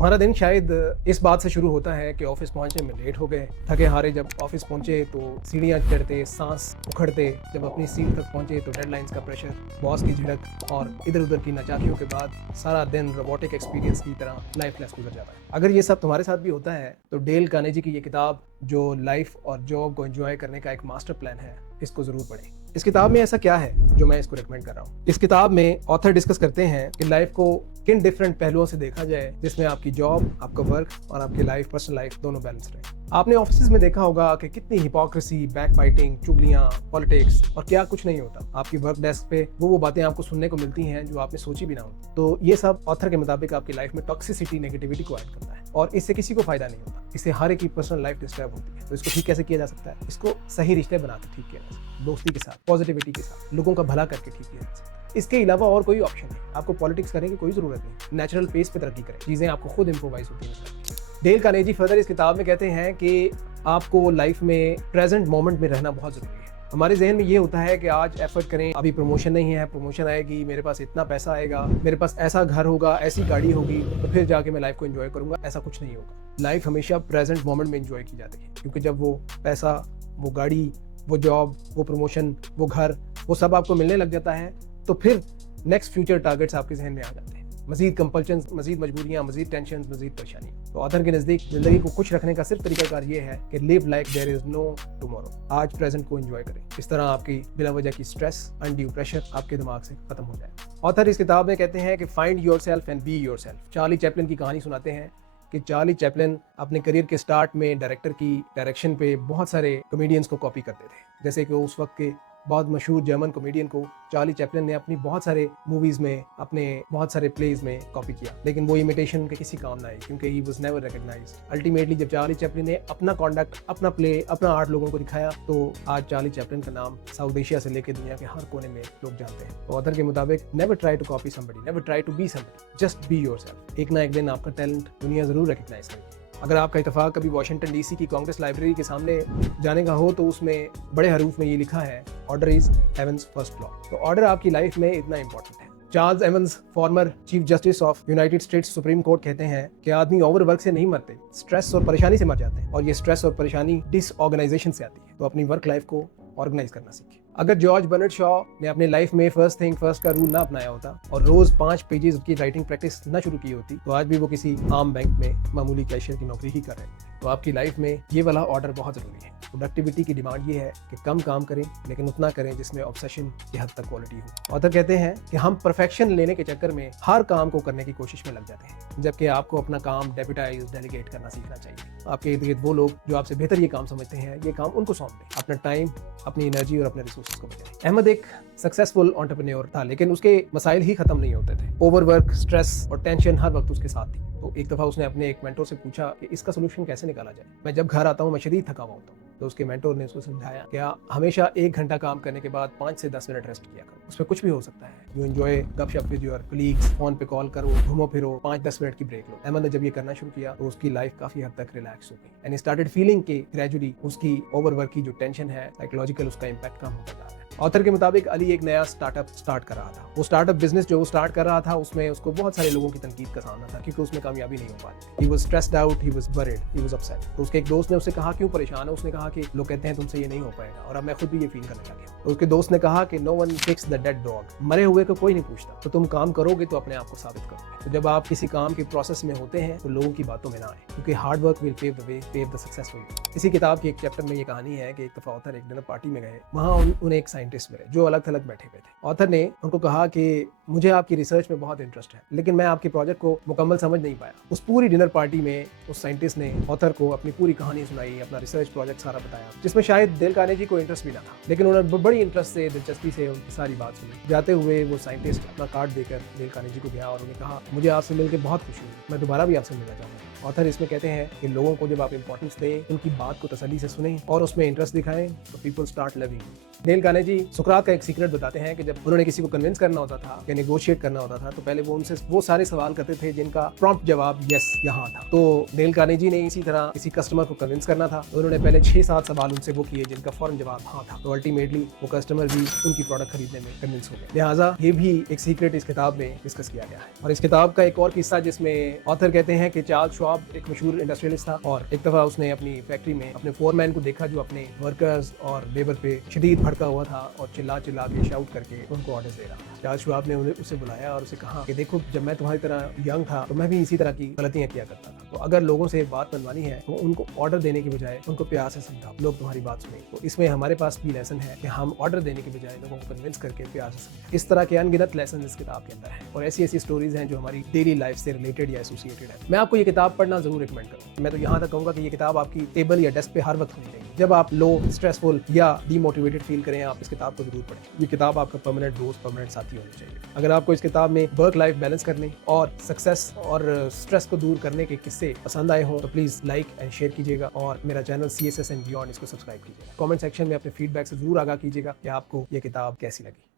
तुम्हारा दिन शायद इस बात से शुरू होता है कि ऑफिस पहुंचने में लेट हो गए, थके हारे जब ऑफिस पहुंचे तो सीढ़ियां चढ़ते, सांस उखड़ते, जब अपनी सीट तक पहुंचे तो डेडलाइंस का प्रेशर, बॉस की झिड़क और इधर उधर की नाचाकियों के बाद सारा दिन रोबोटिक एक्सपीरियंस की तरह लाइफलेस गुजर जाता है। अगर ये सब तुम्हारे साथ भी होता है तो डेल कार्नेगी की ये किताब जो लाइफ और जॉब को एंजॉय करने का एक मास्टर प्लान है, इसको जरूर पढ़ें। इस किताब में ऐसा क्या है जो मैं इसको रेकमेंड कर रहा हूँ? इस किताब में ऑथर डिस्कस करते हैं कि लाइफ को किन डिफरेंट पहलुओं से देखा जाए जिसमें आपकी जॉब, आपका वर्क और आपकी लाइफ, पर्सनल लाइफ दोनों बैलेंस रहे। आपने ऑफिस में देखा होगा कि कितनी हिपोक्रेसी, बैकबाइटिंग, चुगलियां, पॉलिटिक्स और क्या कुछ नहीं होता। आपकी वर्क डेस्क पे वो बातें आपको सुनने को मिलती हैं जो आपने सोची भी ना हो। तो ये सब ऑथर के मुताबिक आपकी लाइफ में टॉक्सिसिटी, नेगेटिविटी को ऐड करता है और इससे किसी को फायदा नहीं होता। इससे हर एक की पर्सनल लाइफ डिस्टर्ब होती है। तो इसको ठीक कैसे किया जा सकता है? इसको सही रिश्ते बनाकर ठीक किया जा सकता है, दोस्ती के साथ, पॉजिटिविटी के साथ, लोगों का भला करके ठीक किया जा सकता है। इसके अलावा और कोई ऑप्शन नहीं। आपको पॉलिटिक्स करने की कोई जरूरत नहीं। नेचुरल पेस पे तरक्की करें, चीजें आपको खुद इंप्रोवाइज होती हैं। डेल कार्नेगी फर्दर इस किताब में कहते हैं कि आपको लाइफ में प्रेजेंट मोमेंट में रहना बहुत जरूरी है। हमारे जहन में ये होता है कि आज एफर्ट करें, अभी प्रमोशन नहीं है, प्रमोशन आएगी, मेरे पास इतना पैसा आएगा, मेरे पास ऐसा घर होगा, ऐसी गाड़ी होगी, तो फिर जाके मैं लाइफ को एंजॉय करूंगा। ऐसा कुछ नहीं होगा। लाइफ हमेशा प्रेजेंट मोमेंट में एंजॉय की जाती है, क्योंकि जब वो पैसा, वो गाड़ी, वो जॉब, वो प्रमोशन, वो घर, वो सब आपको मिलने लग जाता है तो फिर नेक्स्ट फ्यूचर टारगेट्स आपके जहन में आ जाते हैं। मजीद कंपल्शन, मजीद मजबूरियां, मजीद टेंशन, मजीद परेशानी। तो ऑथर के नजदीक जिंदगी को खुश रखने का सिर्फ तरीकाकार ये है कि live like there is no tomorrow. आज प्रेजेंट को एंजॉय करें। इस तरह आपकी बिना वजह की स्ट्रेस, अनड्यू प्रेशर आपके दिमाग से खत्म हो जाए। ऑथर इस किताब में कहते हैं कि find yourself and be yourself. Charlie Chaplin की कहानी सुनाते हैं कि चार्ली चैपलिन अपने करियर के स्टार्ट में डायरेक्टर की डायरेक्शन पे बहुत सारे कॉमेडियंस को कॉपी करते थे। जैसे कि उस वक्त के बहुत मशहूर जर्मन कॉमेडियन को चार्ली चैपलिन ने अपनी बहुत सारे मूवीज में, अपने बहुत सारे प्लेज में कॉपी किया, लेकिन वो इमिटेशन के किसी काम ना आई, क्योंकि he was never recognised. Ultimately जब चार्ली चैपलिन ने अपना कॉन्डक्ट, अपना प्ले, अपना आर्ट लोगों को दिखाया तो आज चार्ली चैपलिन का नाम साउथ एशिया से लेकर दुनिया के हर कोने में लोग जानते हैं। तो ऑथर के मुताबिक never try to copy somebody, never try to be somebody, just be yourself. एक ना एक दिन आपका टैलेंट दुनिया जरूर रिकॉग्नाइज करेगी। अगर आपका इत्तेफाक कभी वाशिंगटन डीसी की कांग्रेस लाइब्रेरी के सामने जाने का हो तो उसमें बड़े हरूफ में ये लिखा है, order is heaven's first law. तो ऑर्डर आपकी लाइफ में इतना इंपॉर्टेंट है। Charles Evans, former chief justice of United States supreme court, कहते हैं कि आदमी ओवरवर्क से नहीं मरते, स्ट्रेस और परेशानी से मर जाते हैं, और ये स्ट्रेस और परेशानी डिसऑर्गेनाइजेशन से आती है। तो अपनी वर्क लाइफ को ऑर्गेनाइज करना सीखें। अगर जॉर्ज बर्नार्ड शॉ ने अपने लाइफ में फर्स्ट थिंग फर्स्ट का रूल ना अपनाया होता और रोज 5 पेजेस की राइटिंग प्रैक्टिस ना शुरू की होती तो आज भी वो किसी आम बैंक में मामूली कैशियर की नौकरी ही कर रहे थे। तो आपकी लाइफ में ये वाला ऑर्डर बहुत जरूरी है। प्रोडक्टिविटी की डिमांड ये है कि कम काम करें, लेकिन उतना करें जिसमें ऑब्सेशन की हद तक क्वालिटी हो। ऑथर कहते हैं कि हम परफेक्शन लेने के चक्कर में हर काम को करने की कोशिश में लग जाते हैं, जबकि आपको अपना काम डेप्यूटाइज, डेलीगेट करना सीखना चाहिए। आपके इर्द गिर्द वो लोग जो आपसे बेहतर ये काम समझते हैं, ये काम उनको सौंप दें। अपना टाइम, अपनी एनर्जी और अपने रिसोर्सेज को बचाएं। अहमद एक सक्सेसफुल एंटरप्रेन्योर था, लेकिन उसके मसाइल ही खत्म नहीं होते थे। ओवरवर्क, स्ट्रेस और टेंशन हर वक्त उसके साथ थी। तो एक दफा उसने अपने एक मेंटोर से पूछा कि इसका सोल्यूशन कैसे निकाला जाए। मैं जब घर आता हूँ मैं शदीद थका हुआ होता हूँ। तो उसके मेंटोर ने उसको समझाया कि हमेशा 1 घंटा काम करने के बाद 5 से 10 मिनट रेस्ट किया करो। उसमें कुछ भी हो सकता है। यू एंजॉय गपशप विद योर कलीग्स, फोन पे कॉल करो, घूमो फिरो, 5-10 मिनट की ब्रेक लो। अहमद ने जब ये करना शुरू किया तो उसकी लाइफ काफी हद तक रिलैक्स हो गई एंड स्टार्टेड फीलिंग कि ग्रेजुअली उसकी ओवरवर्क की जो टेंशन है, साइकोलॉजिकल उसका इम्पैक्ट कम होता जा रहा है। ऑथर के मुताबिक अली एक नया स्टार्टअप स्टार्ट कर रहा था। वो स्टार्टअप बिजनेस जो वो स्टार्ट कर रहा था उसमें उसको बहुत सारे लोगों की तनकीद का सामना था, क्योंकि उसमें कामयाबी नहीं हो पाती। He was stressed out, he was worried, he was upset. तो उसके एक दोस्त ने उससे कहा, क्यों परेशान है? उसने कहा कि लोग कहते हैं तुमसे ये नहीं हो पाएगा, और अब मैं खुद भी ये फील करने लग गया। तो उसके दोस्त ने कहा कि no one picks the dead dog, मरे हुए को कोई नहीं पूछता। तो तुम काम करोगे तो अपने आप को साबित करोगे। तो जब आप किसी काम के प्रोसेस में होते हैं तो लोगों की बातों में ना आए, क्योंकि hard work will pave the way, pave the success for you. इसी किताब के एक चैप्टर में ये कहानी है कि एक दफा ऑथर एक डिनर पार्टी में गए। वहाँ उन्हें एक साइंटिस्ट मिले जो अलग थलग बैठे हुए थे। ऑथर ने उनको कहा कि मुझे आपकी रिसर्च में बहुत इंटरेस्ट है, लेकिन मैं आपके प्रोजेक्ट को मुकम्मल समझ नहीं पाया। उस पूरी डिनर पार्टी में उस साइंटिस्ट ने ऑथर को अपनी पूरी कहानी सुनाई, अपना रिसर्च प्रोजेक्ट सारा बताया, जिसमें शायद डेल कार्नेगी को इंटरेस्ट भी ना था, लेकिन उन्होंने बड़ी इंटरेस्ट से, दिलचस्पी से उनकी सारी बात सुनी। जाते हुए वो साइंटिस्ट अपना कार्ड देकर डेल कार्नेगी को गया और उन्हें कहा, मुझे आपसे मिलकर बहुत खुशी हुई, मैं दोबारा भी आपसे मिलना चाहूँगा। ऑथर इसमें कहते हैं कि लोगों को जब आप इंपॉर्टेंस दें, उनकी बात को तसल्ली से सुनें और उसमें इंटरेस्ट दिखाएं तो people start loving. Dale Carnegie सुकरात का एक सीक्रेट बताते हैं कि जब उन्होंने किसी को कन्विंस करना होता था या नेगोशिएट करना होता था तो पहले वो उनसे वो सारे सवाल करते थे जिनका प्रॉम्प्ट जवाब यस यहाँ था। तो डेल कार्नेगी ने इसी तरह किसी कस्टमर को कन्विंस करना था तो उन्होंने पहले 6-7 सवाल उनसे वो किए जिनका फौरन जवाब हाँ था। तो अल्टीमेटली वो कस्टमर भी उनकी प्रोडक्ट खरीदने में कन्विंस हो गए। लिहाजा ये भी एक सीक्रेट इस किताब में डिस्कस किया गया है। और इस किताब का एक और किस्सा जिसमें ऑथर कहते हैं कि चार्ल्स श्वाब एक मशहूर इंडस्ट्रियलिस्ट था और एक दफा उसने अपनी फैक्ट्री में अपने फोरमैन को देखा जो अपने वर्कर्स और लेबर पे शदीद भड़का हुआ था और चिल्ला चिल्ला के शाउट करके उनको ऑर्डर दे रहा था। चार्ल्स श्वाब ने उसे बुलाया और उसे कहा कि देखो, जब मैं तुम्हारी तरह यंग था तो मैं भी इसी तरह की गलतियां किया करता था। तो अगर लोगों से बात मनवानी है तो उनको ऑर्डर देने के बजाय उनको प्यार से समझाओ, लोग तुम्हारी बात सुने। तो इसमें हमारे पास भी लेसन है कि हम ऑर्डर देने के बजाय लोगों को कन्विंस करके प्यार से समझाएं। इस तरह के अनगिनत लेसन इस किताब के अंदर है और ऐसी ऐसी स्टोरीज हैं जो हमारी डेली लाइफ से रिलेटेड या एसोसिएटेड है। मैं आपको ये किताब पढ़ना जरूर रिकमेंड करूँगा। मैं तो यहाँ तक कहूँगा कि ये किताब आपकी टेबल या डेस्क पे हर वक्त होनी चाहिए। जब आप लो, स्ट्रेसफुल या डीमोटिवेटेड फील करें, आप इस किताब को जरूर पढ़ें। ये किताब आपका परमानेंट दोस्त, परमानेंट साथी होनी चाहिए। अगर आपको इस किताब में वर्क लाइफ बैलेंस करने और सक्सेस और स्ट्रेस को दूर करने के किस्से पसंद आए हों तो प्लीज लाइक एंड शेयर कीजिएगा और मेरा चैनल CSS एंड बियॉन्ड इसको सब्सक्राइब कीजिएगा। कमेंट सेक्शन में अपने फीडबैक से जरूर आगाह कीजिएगा कि आपको ये किताब कैसी लगी।